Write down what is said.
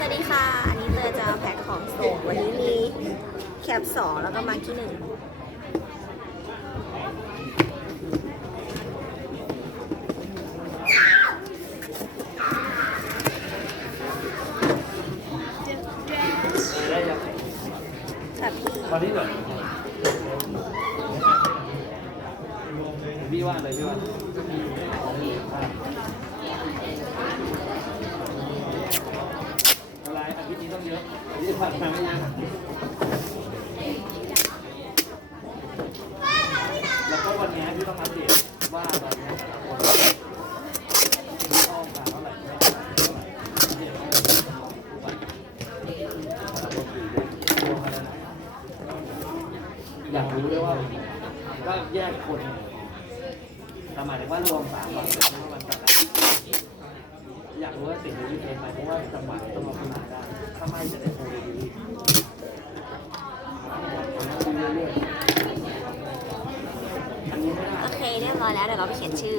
สวัสดีค่ะ อันนี้เตยจะแพ็คของส่งวันนี้มีแคปสองแล้วก็มาที่หนึ่งได้ยังค่ะพี่ตอนนี้เหรอพี่ว่าเลยพี่ว่าอะไรอาทิตย์ นี้ต้อยาทิตย์ผ่านมาไม่ยากแล้วก็วันนี้พี่ต้องอัปเดตว่าตอนนี้แต่ละคนมีข้อมูลเท่าไหร่เท่าไหร่เท่าไหร่เดี๋ยวอยากรู้ด้วยว่าว่าแยกคนแต่หมายถึงว่ารวมสามวันไม่ว่าวันจันทร์และอยากรู้ว่าสิ่งนี้เป็นไหมเพราะว่าจังหวะต้องมาพนาได้ถ้าไม่จะได้โชว์ดีๆเรื่อยๆอันนี้ไม่ได้ โอเคเรียบร้อยแล้วเดี๋ยวเราไปเขียนชื่อ